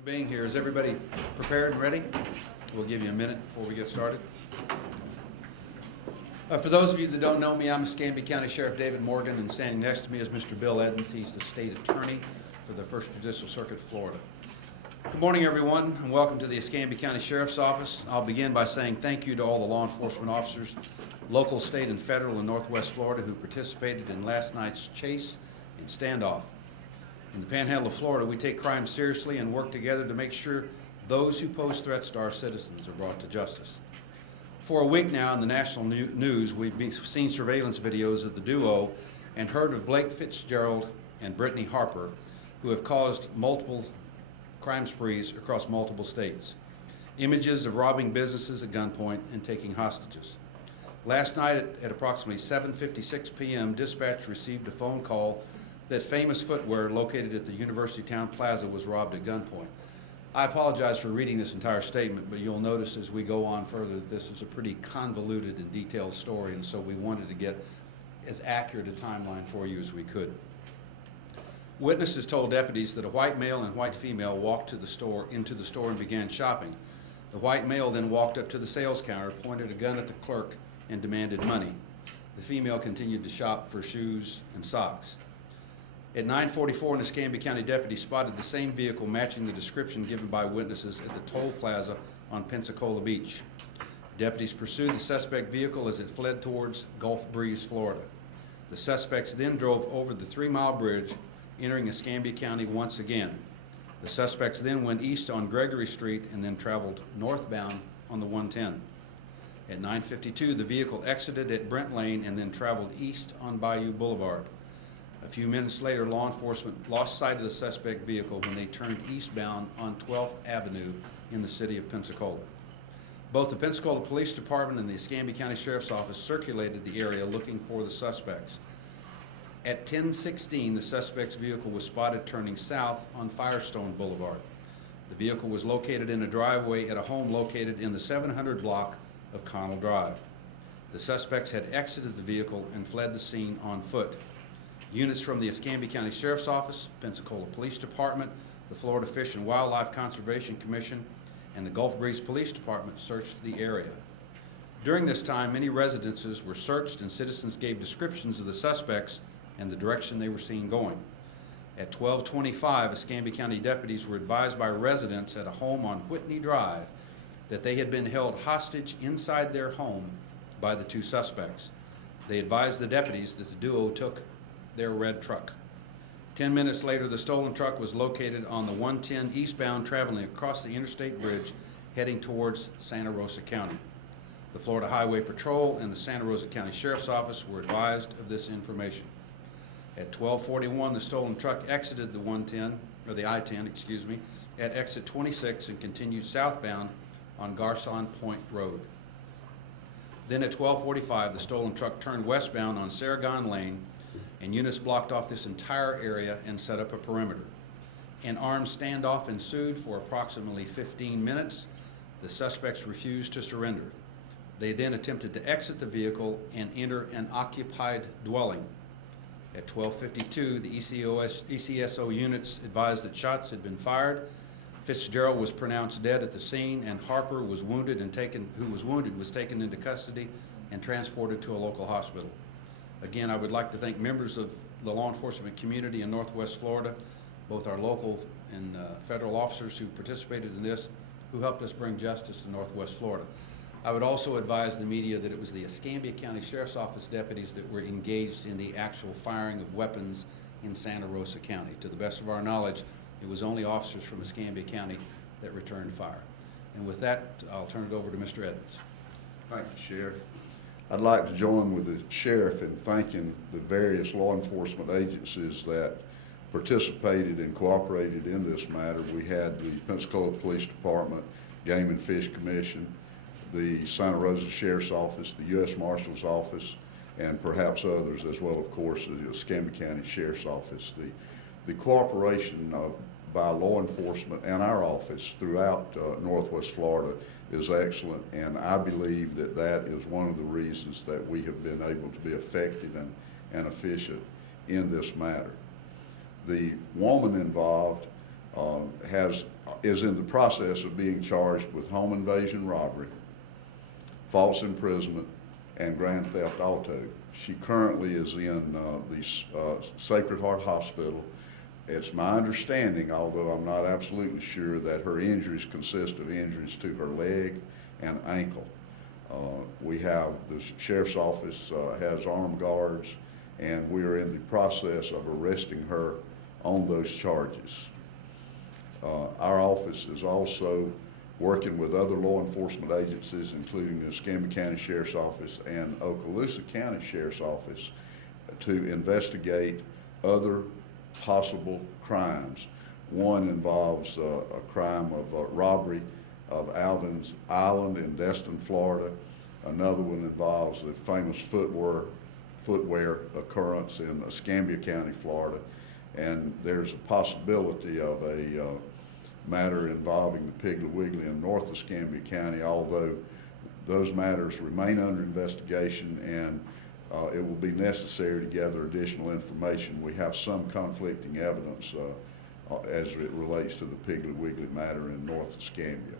for being here. Is everybody prepared and ready? We'll give you a minute before we get started. For those of you that don't know me, I'm Escambia County Sheriff David Morgan, and standing next to me is Mr. Bill Edens. He's the state attorney for the First Judicial Circuit of Florida. Good morning, everyone, and welcome to the Escambia County Sheriff's Office. I'll begin by saying thank you to all the law enforcement officers, local, state, and federal in Northwest Florida who participated in last night's chase and standoff. In the Panhandle of Florida, we take crime seriously and work together to make sure those who pose threats to our citizens are brought to justice. For a week now in the national news, we've seen surveillance videos of the duo and heard of Blake Fitzgerald and Brittany Harper, who have caused multiple crime sprees across multiple states. Images of robbing businesses at gunpoint and taking hostages. Last night at approximately 7:56 p.m., dispatch received a phone call that Famous Footwear, located at the University Town Plaza, was robbed at gunpoint. I apologize for reading this entire statement, but you'll notice as we go on further that this is a pretty convoluted and detailed story, and so we wanted to get as accurate a timeline for you as we could. Witnesses told deputies that a white male and white female walked into the store and began shopping. The white male then walked up to the sales counter, pointed a gun at the clerk, and demanded money. The female continued to shop for shoes and socks. At 9:44, an Escambia County deputy spotted the same vehicle matching the description given by witnesses at the toll plaza on Pensacola Beach. Deputies pursued the suspect vehicle as it fled towards Gulf Breeze, Florida. The suspects then drove over the 3-mile bridge, entering Escambia County once again. The suspects then went east on Gregory Street and then traveled northbound on the 110. At 9:52, the vehicle exited at Brent Lane and then traveled east on Bayou Boulevard. A few minutes later, law enforcement lost sight of the suspect vehicle when they turned eastbound on 12th Avenue in the city of Pensacola. Both the Pensacola Police Department and the Escambia County Sheriff's Office circulated the area looking for the suspects. At 10:16, the suspect's vehicle was spotted turning south on Firestone Boulevard. The vehicle was located in a driveway at a home located in the 700 block of Connell Drive. The suspects had exited the vehicle and fled the scene on foot. Units from the Escambia County Sheriff's Office, Pensacola Police Department, the Florida Fish and Wildlife Conservation Commission, and the Gulf Breeze Police Department searched the area. During this time, many residences were searched and citizens gave descriptions of the suspects and the direction they were seen going. At 12:25, Escambia County deputies were advised by residents at a home on Whitney Drive that they had been held hostage inside their home by the two suspects. They advised the deputies that the duo took their red truck. 10 minutes later, the stolen truck was located on the 110 eastbound, traveling across the interstate bridge heading towards Santa Rosa County. The Florida Highway Patrol and the Santa Rosa County Sheriff's Office were advised of this information. At 12:41, the stolen truck exited the I-10, at exit 26 and continued southbound on Garcon Point Road. Then at 12:45, the stolen truck turned westbound on Saragon Lane, and units blocked off this entire area and set up a perimeter. An armed standoff ensued for approximately 15 minutes. The suspects refused to surrender. They then attempted to exit the vehicle and enter an occupied dwelling. At 12:52, the ECSO units advised that shots had been fired. Fitzgerald was pronounced dead at the scene, and Harper was wounded was taken into custody and transported to a local hospital. Again, I would like to thank members of the law enforcement community in Northwest Florida, both our local and federal officers who participated in this, who helped us bring justice to Northwest Florida. I would also advise the media that it was the Escambia County Sheriff's Office deputies that were engaged in the actual firing of weapons in Santa Rosa County. To the best of our knowledge, it was only officers from Escambia County that returned fire. And with that, I'll turn it over to Mr. Edens. Thank you, Sheriff. I'd like to join with the Sheriff in thanking the various law enforcement agencies that participated and cooperated in this matter. We had the Pensacola Police Department, Game and Fish Commission, the Santa Rosa Sheriff's Office, the U.S. Marshal's Office, and perhaps others as well, of course, the Escambia County Sheriff's Office. The cooperation by law enforcement and our office throughout Northwest Florida is excellent, and I believe that that is one of the reasons that we have been able to be effective and efficient in this matter. The woman involved is in the process of being charged with home invasion robbery, false imprisonment, and grand theft auto. She currently is in the Sacred Heart Hospital. It's my understanding, although I'm not absolutely sure, that her injuries consist of injuries to her leg and ankle. We have, the sheriff's office has armed guards, and we are in the process of arresting her on those charges. Our office is also working with other law enforcement agencies, including the Escambia County Sheriff's Office and Okaloosa County Sheriff's Office, to investigate other possible crimes. One involves a crime of robbery of Alvin's Island in Destin, Florida. Another one involves a famous footwear occurrence in Escambia County, Florida. And there's a possibility of a matter involving the Piggly Wiggly in North Escambia County, although those matters remain under investigation, and it will be necessary to gather additional information. We have some conflicting evidence as it relates to the Piggly Wiggly matter in North Escambia.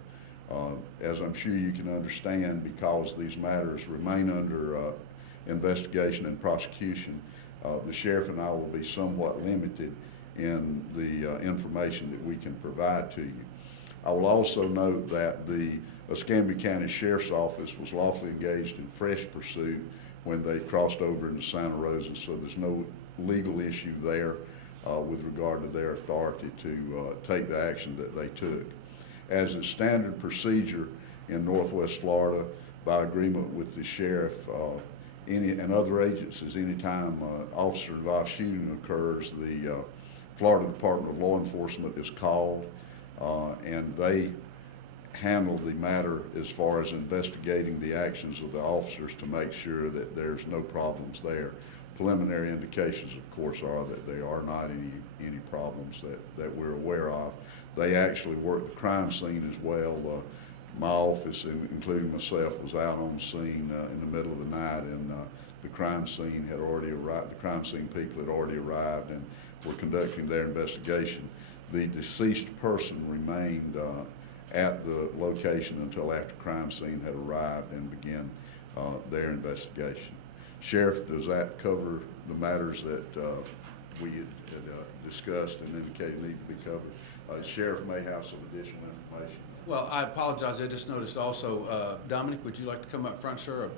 As I'm sure you can understand, because these matters remain under investigation and prosecution, the sheriff and I will be somewhat limited in the information that we can provide to you. I will also note that the Escambia County Sheriff's Office was lawfully engaged in fresh pursuit when they crossed over into Santa Rosa, so there's no legal issue there with regard to their authority to take the action that they took. As is standard procedure in Northwest Florida, by agreement with the sheriff and other agencies, anytime officer-involved shooting occurs, the Florida Department of Law Enforcement is called, and they handle the matter as far as investigating the actions of the officers to make sure that there's no problems there. Preliminary indications, of course, are that there are not any problems that we're aware of. They actually work the crime scene as well. My office, including myself, was out on the scene in the middle of the night, and the crime scene had already arrived. The crime scene people had already arrived and were conducting their investigation. The deceased person remained at the location until after crime scene had arrived and began their investigation. Sheriff, does that cover the matters that we had discussed and indicated need to be covered? Sheriff may have some additional information. Well, I apologize. I just noticed also, Dominic, would you like to come up front, sir?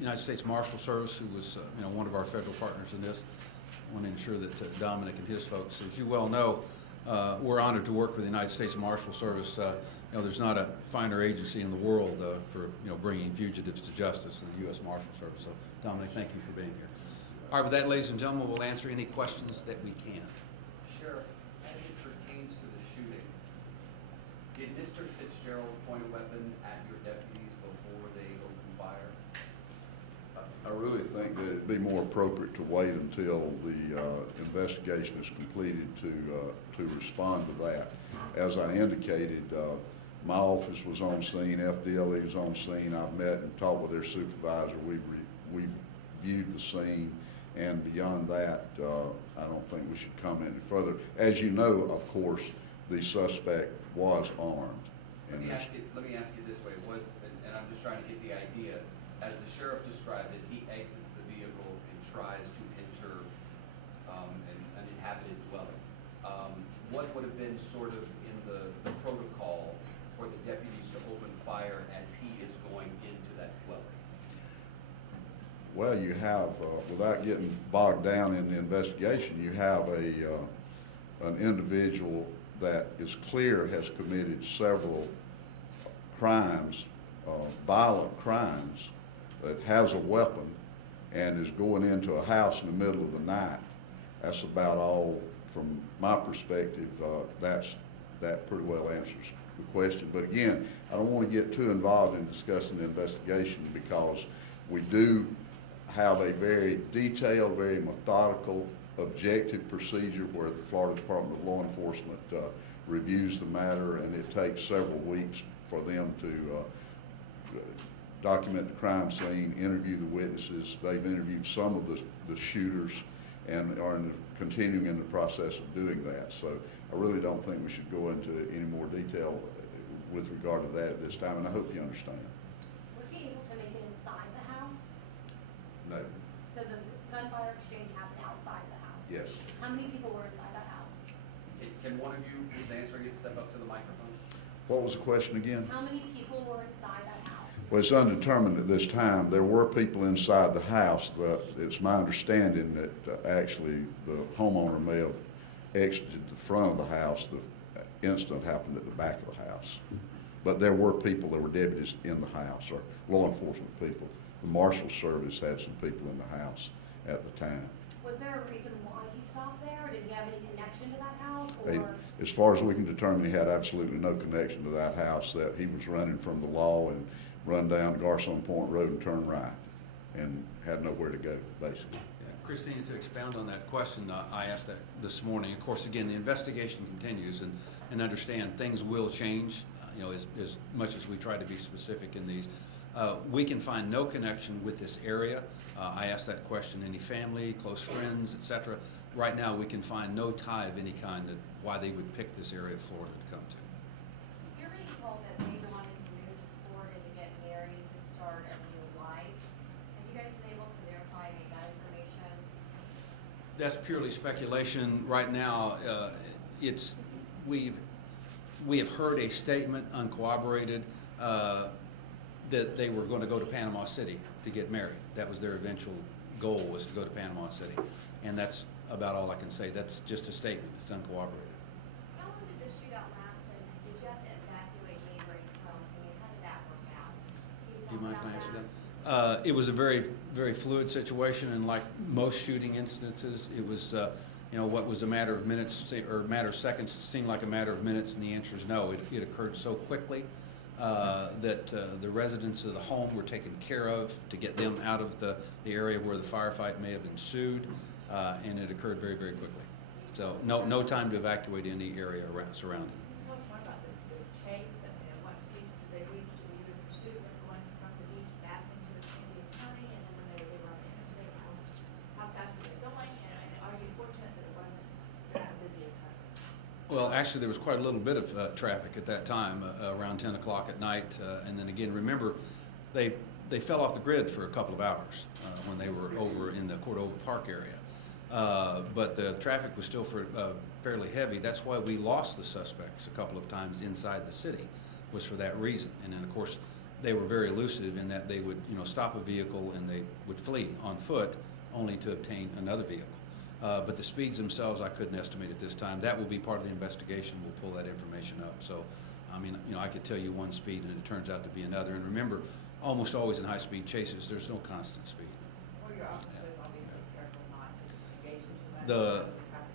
United States Marshal Service, who was one of our federal partners in this. I want to ensure that Dominic and his folks, as you well know, we're honored to work with the United States Marshal Service. There's not a finer agency in the world for bringing fugitives to justice than the U.S. Marshal Service. So, Dominic, thank you for being here. All right, with that, ladies and gentlemen, we'll answer any questions that we can. Sheriff, as it pertains to the shooting, did Mr. Fitzgerald point a weapon at your deputies before they opened fire? I really think that it'd be more appropriate to wait until the investigation is completed to respond to that. As I indicated, my office was on scene, FDLE was on scene. I've met and talked with their supervisor. We've viewed the scene, and beyond that, I don't think we should comment any further. As you know, of course, the suspect was armed. Let me ask you this way, and I'm just trying to get the idea, as the sheriff described it, he exits the vehicle and tries to enter an inhabited dwelling. What would have been sort of in the protocol for the deputies to open fire as he is going into that dwelling? Well, you have, without getting bogged down in the investigation, you have an individual that is clear has committed several crimes, violent crimes, that has a weapon and is going into a house in the middle of the night. That's about all, from my perspective, that pretty well answers the question. But again, I don't want to get too involved in discussing the investigation, because we do have a very detailed, very methodical, objective procedure where the Florida Department of Law Enforcement reviews the matter, and it takes several weeks for them to document the crime scene, interview the witnesses. They've interviewed some of the shooters, and are continuing in the process of doing that. So I really don't think we should go into any more detail with regard to that at this time, and I hope you understand. Was he able to make it inside the house? No. So the gunfire exchange happened outside the house? Yes. How many people were inside that house? Can one of you who's answering it step up to the microphone? What was the question again? How many people were inside that house? Well, it's undetermined at this time. There were people inside the house. It's my understanding that actually the homeowner may have exited the front of the house. The incident happened at the back of the house. But there were people, there were deputies in the house, or law enforcement people. The Marshal Service had some people in the house at the time. Was there a reason why he stopped there? Did he have any connection to that house? He- Or As far as we can determine, he had absolutely no connection to that house, that he was running from the law and run down Garcon Point Road and turn right, and had nowhere to go, basically. Yeah, Christina, to expound on that question, I asked that this morning. Of course, again, the investigation continues, and understand things will change, you know, as much as we try to be specific in these. We can find no connection with this area. I asked that question, any family, close friends, et cetera. Right now, we can find no tie of any kind that why they would pick this area of Florida to come to. You're being told that they wanted to move to Florida to get married, to start a new life. Have you guys been able to verify any of that information? That's purely speculation. Right now, we have heard a statement, uncorroborated, that they were going to go to Panama City to get married. That was their eventual goal, was to go to Panama City. And that's about all I can say. That's just a statement. It's uncorroborated. How long did the shootout last, and did you have to evacuate neighboring homes? I mean, how did that work out? Do you mind if I answer that? It was a very, very fluid situation, and like most shooting instances, it was, you know, what was a matter of minutes or a matter of seconds seemed like a matter of minutes, and the answer is no. It occurred so quickly that the residents of the home were taken care of to get them out of the area where the firefight may have ensued, and it occurred very, very quickly. So no time to evacuate any area surrounding. Tell us more about the chase and what speeds did they reach to either pursue them going from the beach back into the Sandy County, and then when they were on the interstate, how fast were they going, and are you fortunate that it wasn't that busy a time? Well, actually, there was quite a little bit of traffic at that time, around 10 o'clock at night. And then again, remember, they fell off the grid for a couple of hours when they were over in the Cordova Park area. But the traffic was still fairly heavy. That's why we lost the suspects a couple of times inside the city, was for that reason. And then, of course, they were very elusive in that they would, you know, stop a vehicle and they would flee on foot only to obtain another vehicle. But the speeds themselves, I couldn't estimate at this time. That will be part of the investigation. We'll pull that information up. So, I mean, you know, I could tell you one speed and it turns out to be another. And remember, almost always in high-speed chases, there's no constant speed. Or your officers obviously careful not to engage into The- traffic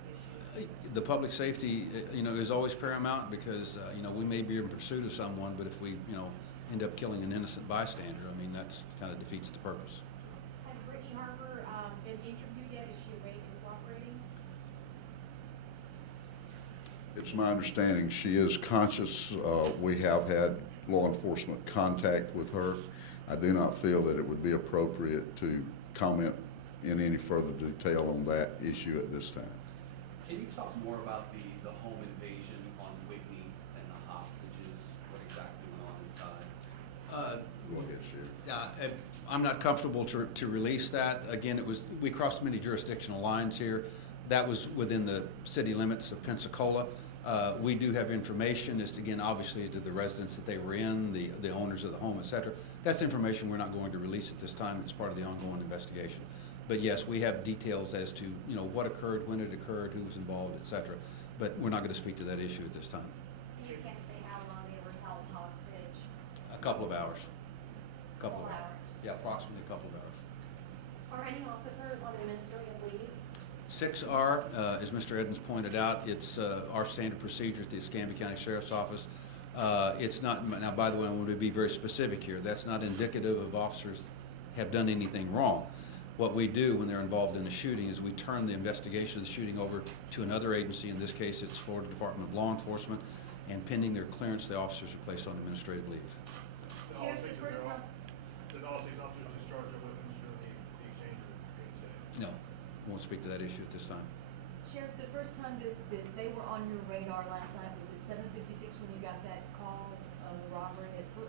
issues? The public safety, you know, is always paramount because, you know, we may be in pursuit of someone, but if we, you know, end up killing an innocent bystander, I mean, that's kind of defeats the purpose. has Brittany Harper been interviewed yet? Is she awake and cooperating? It's my understanding she is conscious. We have had law enforcement contact with her. I do not feel that it would be appropriate to comment in any further detail on that issue at this time. Can you talk more about the home invasion on Whitney and the hostages? What exactly went on inside? Go ahead, Sheriff. I'm not comfortable to release that. Again, we crossed many jurisdictional lines here. That was within the city limits of Pensacola. We do have information as to, again, obviously to the residents that they were in, the owners of the home, et cetera. That's information we're not going to release at this time. It's part of the ongoing investigation. But yes, we have details as to, you know, what occurred, when it occurred, who was involved, et cetera. But we're not going to speak to that issue at this time. So you can't say how long they were held hostage? A couple of hours. Couple of Couple hours. hours. Yeah, approximately a couple of hours. Are any officers on administrative leave? 6 are, as Mr. Edmonds pointed out, it's our standard procedure at the Escambia County Sheriff's Office. It's not, now by the way, I want to be very specific here, that's not indicative of officers have done anything wrong. What we do when they're involved in a shooting is we turn the investigation of the shooting over to another agency. In this case, it's Florida Department of Law Enforcement, and pending their clearance, the officers are placed on administrative leave. Did all six officers discharge their weapons during the exchange or didn't say? No. won't speak to that issue at this time. Sheriff, the first time that they were on your radar last night was at 7:56 when you got that call of the robbery at Foot?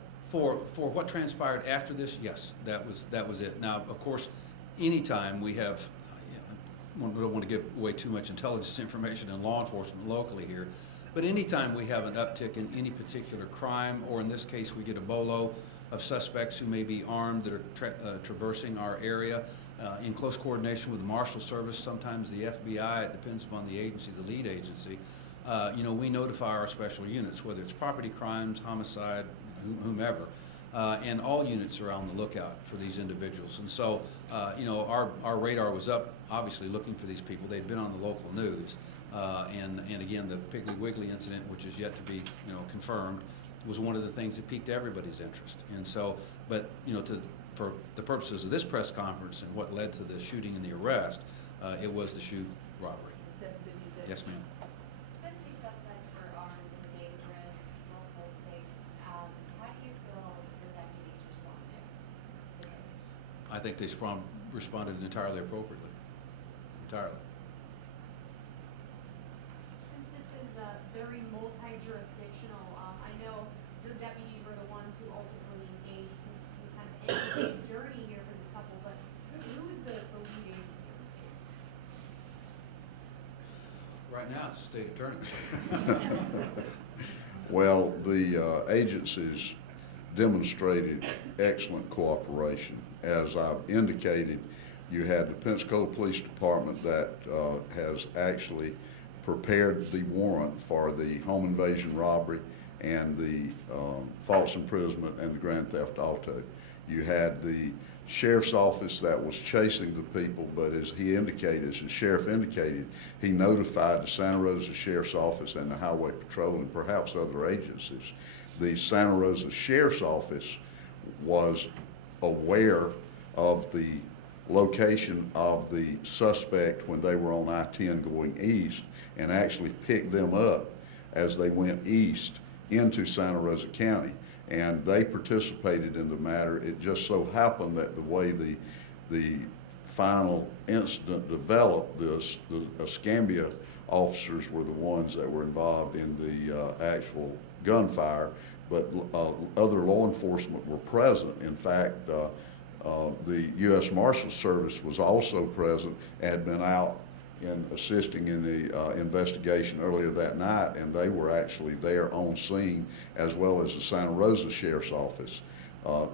For what transpired after this, yes, that was it. Now, of course, anytime we have, we don't want to give away too much intelligence information in law enforcement locally here, but anytime we have an uptick in any particular crime, or in this case, we get a bolo of suspects who may be armed that are traversing our area, in close coordination with the Marshal Service, sometimes the FBI, it depends upon the agency, the lead agency, we notify our special units, whether it's property crimes, homicide, whomever, and all units are on the lookout for these individuals. And so, our radar was up, obviously looking for these people. They'd been on the local news, and again, the Piggly Wiggly incident, which is yet to be, confirmed, was one of the things that piqued everybody's interest. And so, but for the purposes of this press conference and what led to the shooting and the arrest, it was the shoe robbery. 7:56? Yes, ma'am. Since these suspects were armed and dangerous, multiple states, how do you feel your deputies responded to this? I think they responded entirely appropriately. Entirely. Since this is very multi-jurisdictional, I know your deputies were the ones who ultimately engaged in kind of ended this journey here for this couple, but who is the lead agency in this case? Right now, it's the state attorney. Well, the agencies demonstrated excellent cooperation. As I've indicated, you had the Pensacola Police Department that has actually prepared the warrant for the home invasion robbery and the false imprisonment and the grand theft auto. You had the sheriff's office that was chasing the people, but as the sheriff indicated, he notified the Santa Rosa Sheriff's Office and the Highway Patrol and perhaps other agencies. The Santa Rosa Sheriff's Office was aware of the location of the suspect when they were on I-10 going east and actually picked them up as they went east into Santa Rosa County. And they participated in the matter. It just so happened that the way the final incident developed, the Escambia officers were the ones that were involved in the actual gunfire, but other law enforcement were present. In fact, the U.S. Marshal Service was also present and had been out in assisting in the investigation earlier that night, and they were actually there on scene, as well as the Santa Rosa Sheriff's Office.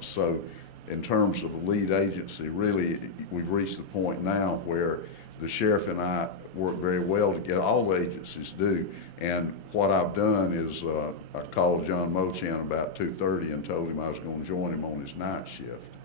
So in terms of the lead agency, really, we've reached the point now where the sheriff and I work very well together. All the agencies do. And what I've done is I called John Mochan about 2:30 and told him I was going to join him on his night shift.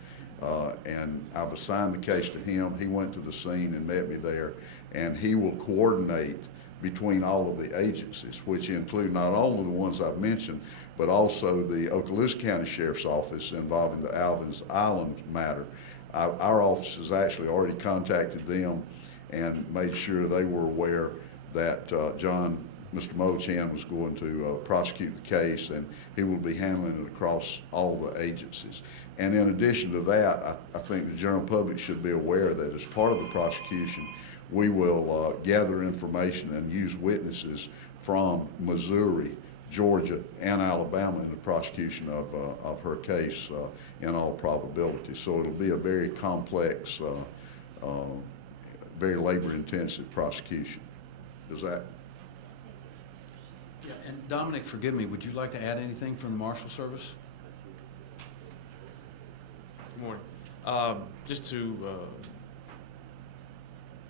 And I've assigned the case to him. He went to the scene and met me there, and he will coordinate between all of the agencies, which include not only the ones I've mentioned, but also the Okaloosa County Sheriff's Office involving the Alvin's Island matter. Our office has actually already contacted them and made sure they were aware that Mr. Mochan was going to prosecute the case, and he will be handling it across all the agencies. And in addition to that, I think the general public should be aware that as part of the prosecution, we will gather information and use witnesses from Missouri, Georgia, and Alabama in the prosecution of her case in all probability. So it'll be a very complex, very labor-intensive prosecution. Does that? Yeah, and Dominic, forgive me, would you like to add anything from the Marshal Service? Good morning. Just to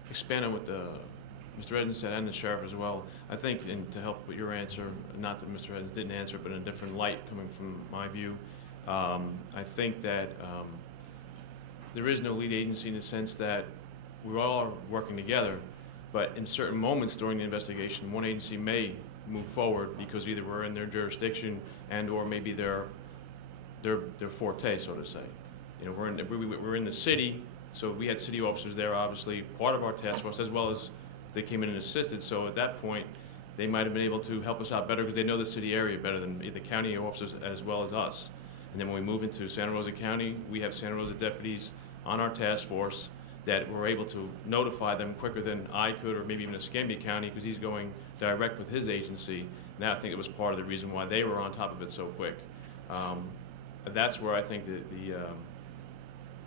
expand on what Mr. Edens said and the sheriff as well, I think, and to help with your answer, not that Mr. Edens didn't answer, but in a different light coming from my view, I think that there is no lead agency in the sense that we all are working together, but in certain moments during the investigation, one agency may move forward because either we're in their jurisdiction and or maybe their forte, so to say. You know, we're in the city, so we had city officers there, obviously, part of our task force, as well as they came in and assisted. So at that point, they might have been able to help us out better because they know the city area better than the county officers as well as us. And then when we move into Santa Rosa County, we have Santa Rosa deputies on our task force that we're able to notify them quicker than I could, or maybe even Escambia County, because he's going direct with his agency. Now I think it was part of the reason why they were on top of it so quick. That's where I think that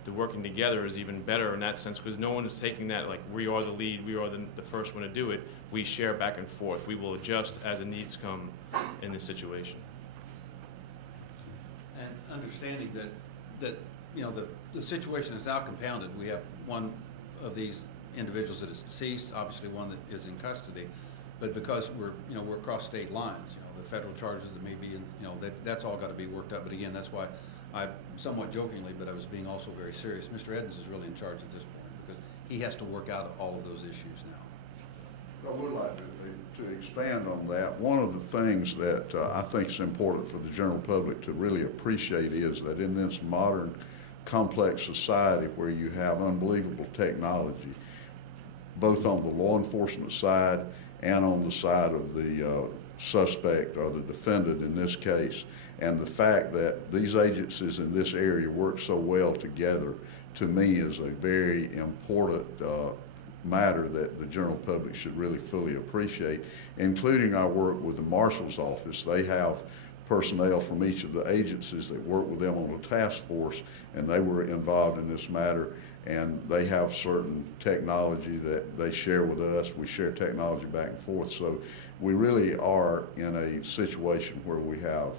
the working together is even better in that sense, because no one is taking that like we are the lead, we are the first one to do it. We share back and forth. We will adjust as the needs come in this situation. And understanding that you know, the situation is now compounded. We have one of these individuals that is deceased, obviously one that is in custody, but because we're across state lines, the federal charges that may be in, that's all got to be worked out. But again, that's why I somewhat jokingly, but I was being also very serious. Mr. Edens is really in charge at this point because he has to work out all of those issues now. I would like to expand on that. One of the things that I think is important for the general public to really appreciate is that in this modern, complex society where you have unbelievable technology, both on the law enforcement side and on the side of the suspect or the defendant in this case, and the fact that these agencies in this area work so well together, to me is a very important matter that the general public should really fully appreciate, including our work with the Marshal's Office. They have personnel from each of the agencies that work with them on the task force, and they were involved in this matter, and they have certain technology that they share with us. We share technology back and forth, so we really are in a situation where we have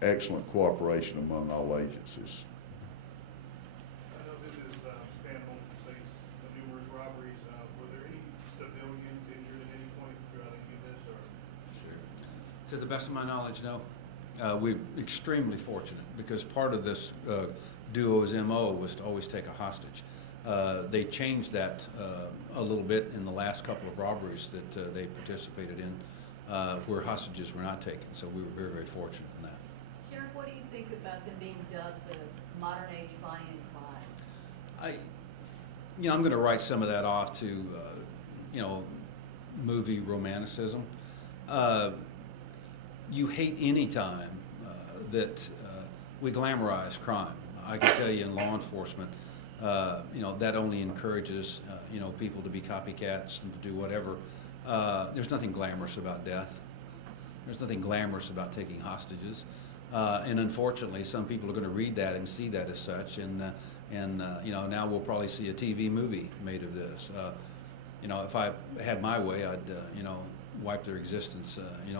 excellent cooperation among all agencies. I know this is span multi-states, the numerous robberies. Were there any civilians injured at any point throughout any of this? Or? To the best of my knowledge, no. We're extremely fortunate because part of this duo's MO was to always take a hostage. They changed that a little bit in the last couple of robberies that they participated in where hostages were not taken. So we were very, very fortunate in that. Sheriff, what do you think about them being dubbed the modern age Bonnie and Clyde? I'm going to write some of that off to, movie romanticism. You hate any time that we glamorize crime. I can tell you in law enforcement, that only encourages, people to be copycats and to do whatever. There's nothing glamorous about death. There's nothing glamorous about taking hostages. And unfortunately, some people are going to read that and see that as such. And now we'll probably see a TV movie made of this. If I had my way, I'd, wipe their existence,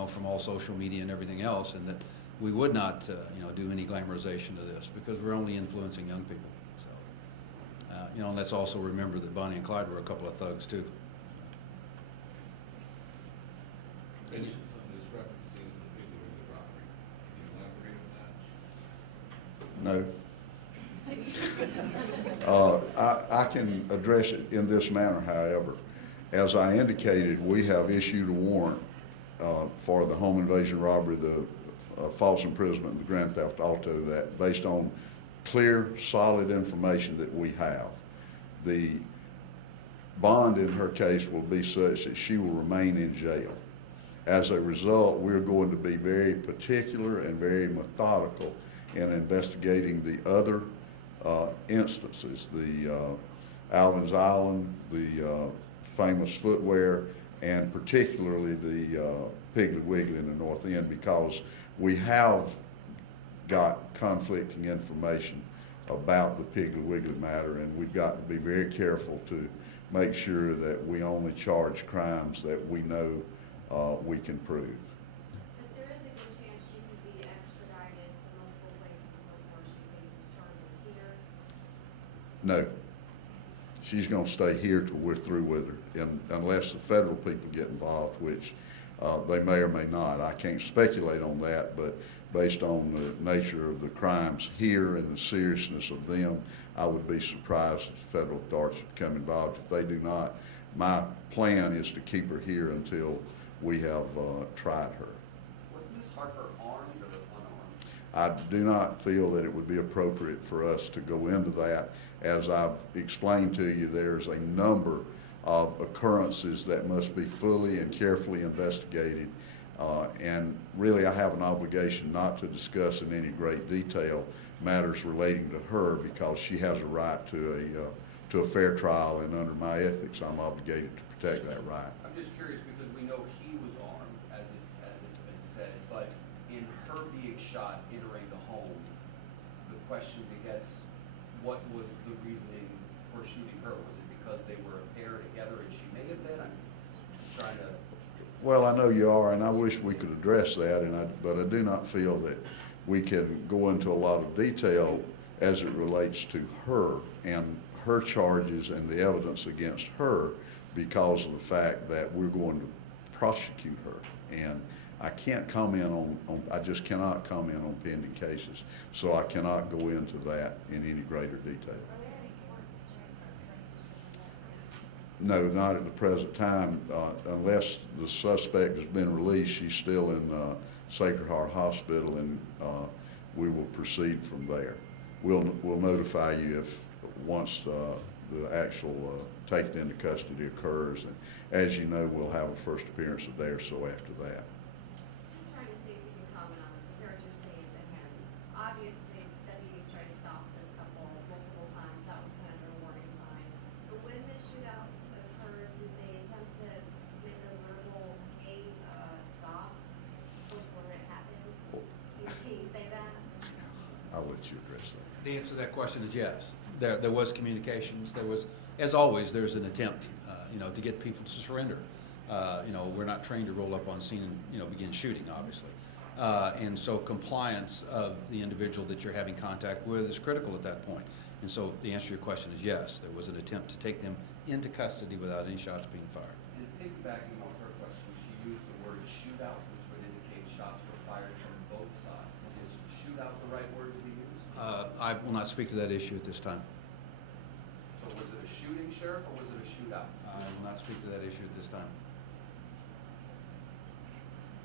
from all social media and everything else, and that we would not, do any glamorization of this because we're only influencing young people. So, and let's also remember that Bonnie and Clyde were a couple of thugs too. Mentioned some discrepancies with the video with the robbery. Can you elaborate on that? No. I can address it in this manner, however. As I indicated, we have issued a warrant for the home invasion robbery, the false imprisonment, and the grand theft auto, that based on clear, solid information that we have. The bond in her case will be such that she will remain in jail. As a result, we're going to be very particular and very methodical in investigating the other instances, the Alvin's Island, the famous footwear, and particularly the Piggly Wiggly in the North End, because we have got conflicting information about the Piggly Wiggly matter, and we've got to be very careful to make sure that we only charge crimes that we know we can prove. But there is a good chance she could be extradited to multiple places before she faces charges here. No. She's going to stay here till we're through with her, and unless the federal people get involved, which they may or may not. I can't speculate on that, but based on the nature of the crimes here and the seriousness of them, I would be surprised if the federal authorities become involved. If they do not, my plan is to keep her here until we have tried her. Was Ms. Harper armed or unarmed? I do not feel that it would be appropriate for us to go into that. As I've explained to you, there's a number of occurrences that must be fully and carefully investigated. And really, I have an obligation not to discuss in any great detail matters relating to her, because she has a right to to a fair trial, and under my ethics, I'm obligated to protect that right. I'm just curious because we know he was armed, as it's been said, but in her being shot entering the home, the question begets, what was the reasoning for shooting her? Was it because they were a pair together and she may have been? I'm just trying to. Well, I know you are, and I wish we could address that, but I do not feel that we can go into a lot of detail as it relates to her and her charges and the evidence against her because of the fact that we're going to prosecute her. And I can't comment on I just cannot comment on pending cases, so I cannot go into that in any greater detail. Are there any court transfers from No, not at the present time, unless the suspect has been released. She's still in Sacred Heart Hospital, and we will proceed from there. We'll notify you if once the actual taking into custody occurs, and as you know, we'll have a first appearance a day or so after that. Just trying to see if you can comment on this, I heard you're saying that obviously deputies tried to stop this couple multiple times, that was kind of their warning sign. So when this shootout occurred, did they attempt to make a verbal, stop before it happened? Can you say that? I'll let you address that. The answer to that question is yes. There was communications. There was, as always, there's an attempt, to get people to surrender. We're not trained to roll up on scene and, begin shooting, obviously. And so compliance of the individual that you're having contact with is critical at that point. And so the answer to your question is yes. There was an attempt to take them into custody without any shots being fired. And piggybacking on her question, she used the word shootout, which would indicate shots were fired from both sides. Is shootout the right word to be used? I will not speak to that issue at this time. So was it a shooting, Sheriff, or was it a shootout? I will not speak to that issue at this time.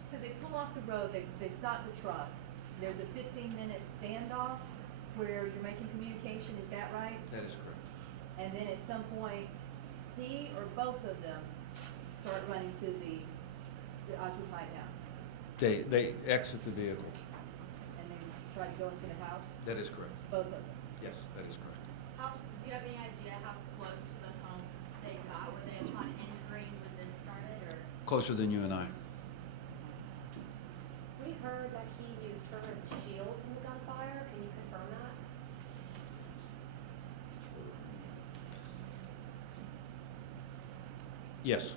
So they pull off the road, they stop the truck. There's a 15-minute standoff where you're making communication, is that right? That is correct. And then at some point, he or both of them start running to the occupied house, They exit the vehicle. and they try to go into the house, That is correct. both of them. Yes, that is correct. How, do you have any idea how close to the home they got? Were they upon entering when this started, or? Closer than you and I. We heard that he used her as a shield from the gunfire, can you confirm that? Yes.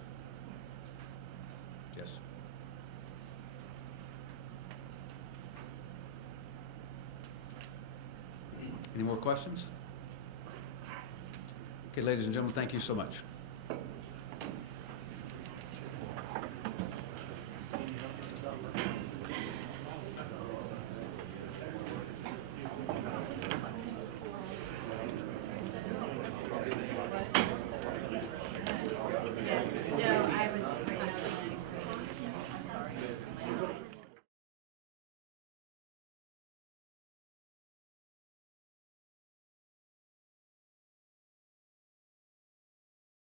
Yes. Any more questions? Okay, ladies and gentlemen, thank you so much.